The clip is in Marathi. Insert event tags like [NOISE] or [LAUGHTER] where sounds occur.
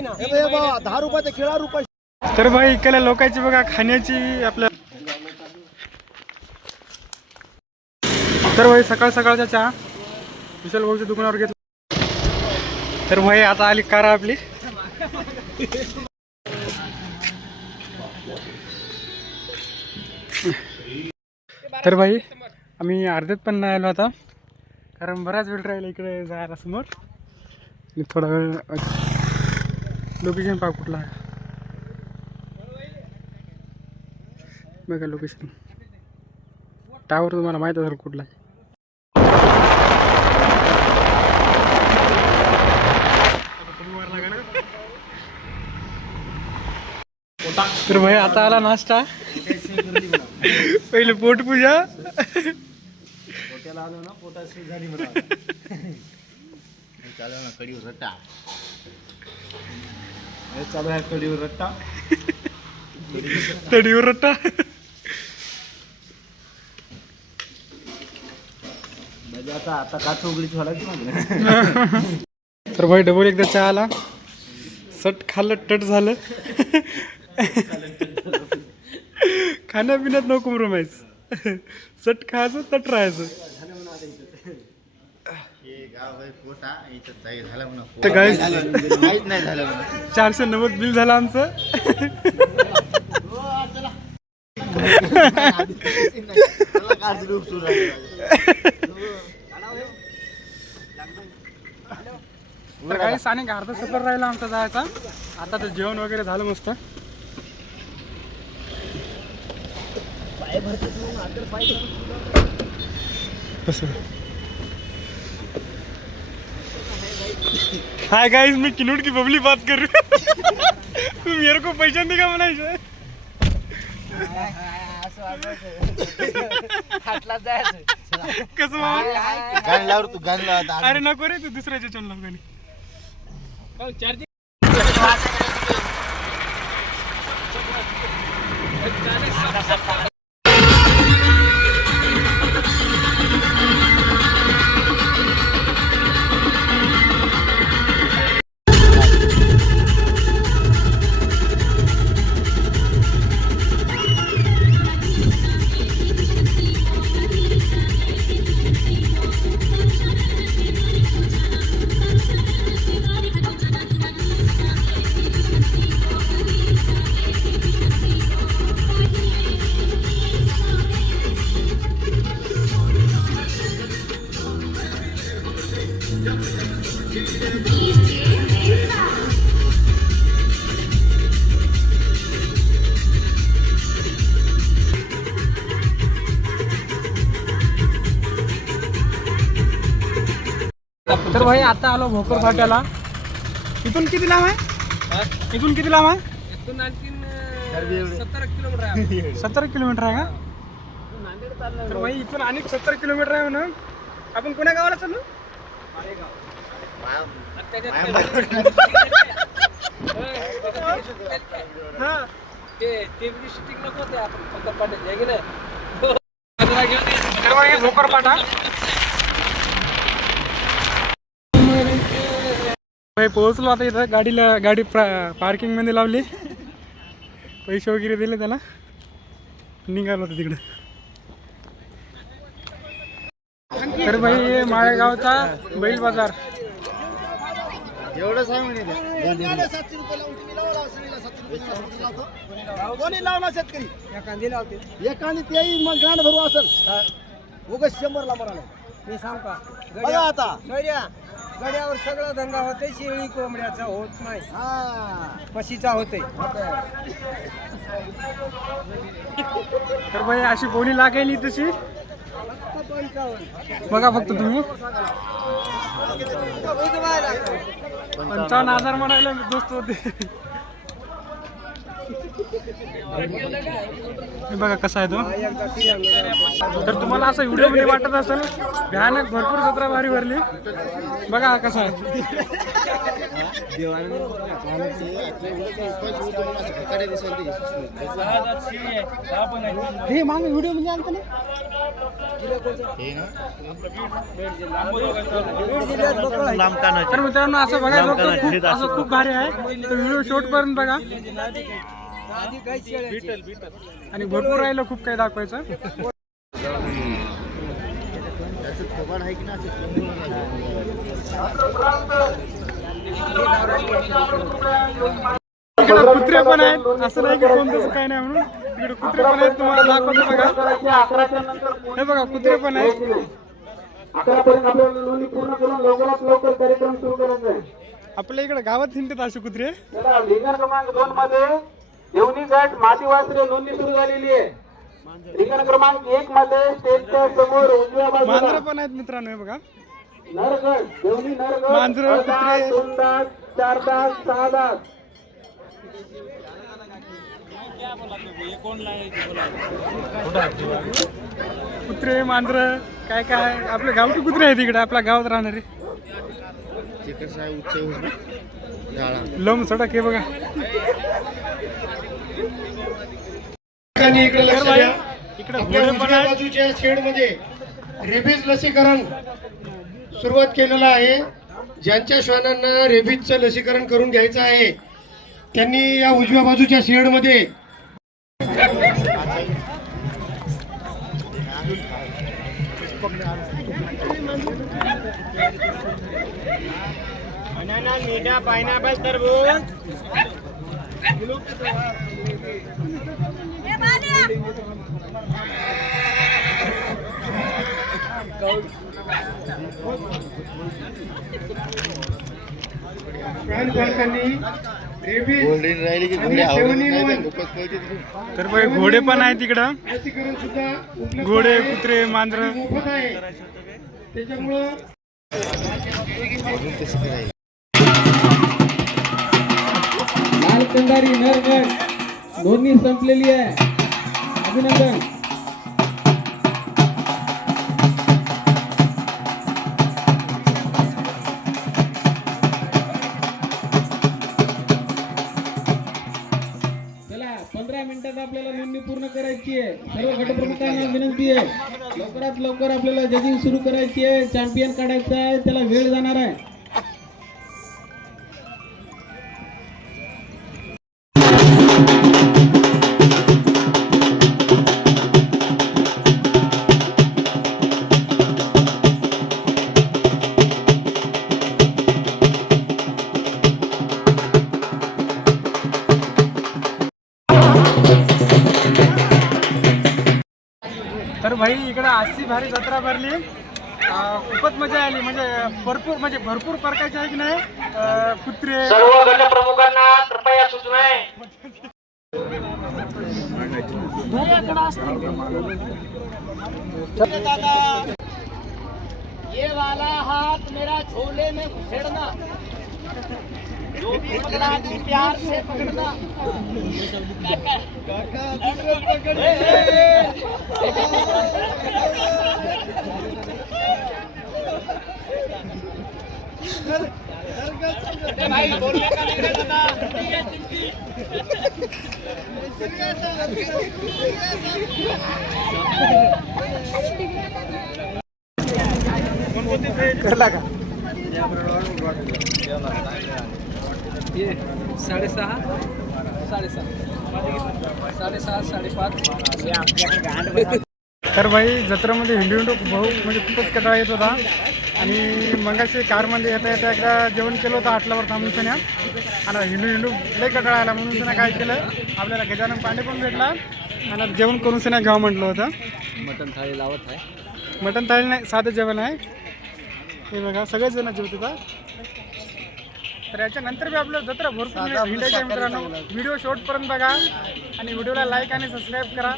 दहा रुपयाचा खेळा रुपये. तर भाई इकडल्या लोकांची बघा खाण्याची आपल्या तर भाई सकाळ सकाळचा चहा. विशाल भाऊच्या दुकानावर घेतला. तर भाई आता आली कार आपली. तर भाई आम्ही अर्ध्यात पण नाही आलो आता. कारण बराच वेळ राहिला इकडे जायला समोर. आणि थोडा वेळ लोकेशन पहा कुठला आहे. बघा लोकेशन टावर तुम्हाला माहीत असेल कुठला आहे. तर भाई आता आला नाश्ता. पहिले पोटपूजा पोट्याला आलो ना झाली मला. [LAUGHS] चालू ना कडीवर रट्टा हे चालू आहे कडीवर रट्टा. तडीवर रट्टा. म्हणजे आता आता काच उघडीच तर भाई डबल एकदा चहा आला. सट खाल्लं टट झालं. खाण्यापिण्यात नको कॉम्प्रोमाइज सट खायचं तट राहायचं हे गाव आहे पोटा इथं ताई झालं म्हणा तर guys- चारशे नव्वद बिल झालं आमचं. तर काही स्थानिक अर्धा सफर राहिला आमचा जायचा. आता तर जेवण वगैरे झालं मस्त. कसं हाय गाइस मैं किनूट की बबली बात कर रही हूँ मेरे को पहचान नहीं का म्हणायचं कसं? गाण लावर तू गाण. अरे नको रे तू दुसऱ्याच्या चोन लोकांनी तर भाई आता आलो भोकर फाट्याला. इथून किती लांब आहे? इथून किती लांब आहे? सत्तर किलोमीटर आहे का? तर भाई इथून आणि सत्तर किलोमीटर आहे म्हणून. आपण कोण्या गावाला चाललो? हा. तर भाई भोकर फाटा भाई पोहोचलो आता इथं. गाडीला गाडी पार्किंगमध्ये लावली. पैसे वगैरे दिले त्याला. निघालो होतं तिकडे. तर भाई माळेगावचा बैल बाजार. एवढं सांग म्हणे ते. सातशे रुपये लावून तुम्ही लावा, लावा, सगळीला सातशे रुपये लावून लावतो. कोणी लावला शेतकरी? एखादी तेही मग गाण भरू असेल. उगाच शंभरला म्हणाले मी सांग का आता. गड्यावर सगळा धंदा होते शेळी कोंबड्याचा होत नाही. हा. म्हशीचा होते तर भाई अशी बोली लागेली तशी? बघा फक्त तुम्ही. पंचावन्न हजार म्हणायला दोस्त होते. हे बघा कसा आहे तो. तर तुम्हाला असं व्हिडिओमध्ये वाटत असेल भयानक भरपूर जत्रा भारी भरली. बघा हा कसा आहे. हे मागे व्हिडिओ म्हणजे आणतो ना तर मित्रांनो असं बघायला असं खूप भारी आहे. तर व्हिडिओ शॉर्ट पर्यंत बघा. आणि भरपूर राहिलं खूप काही दाखवायचं. इकडे कुत्रे पण आहेत. असं नाही की कोणतंच काही नाही म्हणून. इकडे कुत्रे पण आहेत तुम्हाला दाखवतो बघा. हे बघा कुत्रे पण आहेत. आपल्या इकडे गावात हिंडत असे कुत्रे. क्रमांक दोन मध्ये देवणी गट माती वासरे नोंदणी सुरू झालेली आहे. रिंगण क्रमांक एक मध्ये स्टेजच्या समोर उजव्या बाजूला मांजरं पण आहेत मित्रांनो हे बघा. देवणी मांजरं, अडदास, कुत्रे. दोन दास चार दास सहा दास कुत्रे मांजरं काय काय? आपले गावठी कुत्रे आहेत इकडे आपल्या गावात राहणारे. लम सडक हे बघा. इकडे लक्ष द्या. आपल्या बाजूच्या रेबीज लसीकरण सुरुवात केलेलं आहे. ज्यांच्या श्वानांना रेबीजचं लसीकरण करून घ्यायचं आहे त्यांनी या उजव्या बाजूच्या शेडमध्ये श्वान पालकांनी रेबीज आणि सेवनी नोंद तर भाई घोडे पण सुद्धा उपलब्ध घोडे आहे. कुत्रे मांजरं. आहे त्याच्यामुळं लाल कंदारी नोंदणी संपलेली आहे. अभिनंदन. चला पंधरा मिनिटात आपल्याला नोंदणी पूर्ण करायची आहे. सर्व गटप्रमुखांना विनंती आहे. लवकरात लवकर आपल्याला जजिंग सुरू करायची आहे. चॅम्पियन काढायचा आहे. त्याला वेळ जाणार आहे. भारी जत्रा भरली. खूपच मजा आली. म्हणजे भरपूर म्हणजे भरपूर प्रकारचे आहे की नाही? कुत्रे. सर्व गटप्रमुखांना कृपया सूचना आहे ये वाला हाथ मेरा झोले में घुसेड़ना जो भी पकड़ा दी प्यार से पकड़ना। अरे भाई बोलने ये साढ़े सहा साढ़े सहा साढ़े सात साढ़े पाँच। तर भाई जत्रेमध्ये हिंडू हिंडू भाऊ म्हणजे खूपच कटाळा येत होता. आणि मगाशी कारमध्ये येता येता एकदा जेवण केलं होतं आटल्यावर थांबून सण्या आणि हिंडू हिंडू लई कटाळा आला म्हणून सण्या काय केलं आपल्याला गजानन पांडे पण भेटला. आणि जेवण करून सण्या घ्यावं म्हटलं होतं. मटन थाळी लावत आहे. मटण थाळी नाही साधं जेवण आहे. हे बघा सगळेच जण जेवतात तर याच्यानंतर बी आपलं जत्रा भरपूर हिंडायचं आहे मित्रांनो. व्हिडिओ शॉर्टपर्यंत बघा आणि व्हिडिओला लाईक आणि सबस्क्राईब करा.